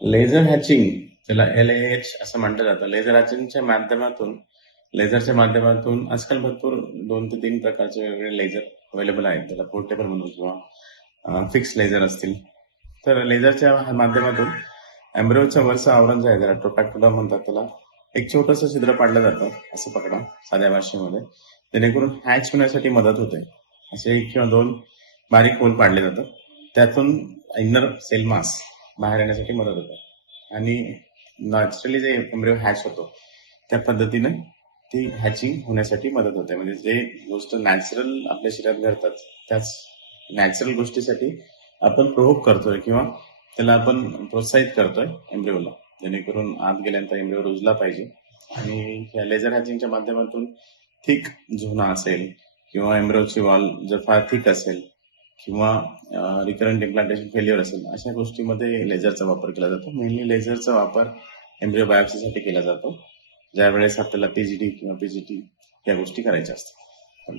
Laser hatching, त्याला LAH असं म्हटलं जातं. लेझर हॅचिंगच्या माध्यमातून लेझरच्या माध्यमातून आजकाल भरपूर 2 ते 3 प्रकारचे वेगवेगळे लेझर अवेलेबल आहेत. त्याला पोर्टेबल म्हणून किंवा फिक्स लेझर असतील. तर लेझरच्या माध्यमातून एम्ब्रिओच्या वरचं आवरण जे आहे त्याला ट्रोपॅक्टोडर्म म्हणतात. त्याला एक छोटंसं छिद्र पाडलं जातं, असं पकडा साध्या भाषेमध्ये, जेणेकरून हॅच होण्यासाठी मदत होते. असे 1 किंवा 2 बारीक होल पाडले जातात, त्यातून इनर सेल मास बाहेर येण्यासाठी मदत होते आणि नॅचरली जे एम्ब्रिओ हॅच होतो त्या पद्धतीने ती हॅचिंग होण्यासाठी मदत होते. म्हणजे जे गोष्ट नॅचरल आपल्या शरीरात घडतात त्याच नॅचरल गोष्टीसाठी आपण प्रोव्होक करतोय किंवा त्याला आपण प्रोत्साहित करतोय एम्ब्रिओला, जेणेकरून आत गेल्यानंतर एम्ब्रिओ रुजला पाहिजे. आणि या लेझर हॅचिंगच्या माध्यमातून थिक झोना असेल किंवा एम्ब्रिओची वॉल जर फार थिक असेल किंवा रिकरंट इम्प्लांटेशन फेल्युअर असेल, अशा गोष्टीमध्ये लेझरचा वापर केला जातो. मेनली लेझरचा वापर एम्ब्रिओ बायोप्सीसाठी केला जातो, ज्या वेळेस आपल्याला PGD किंवा PGT या गोष्टी करायच्या असतात.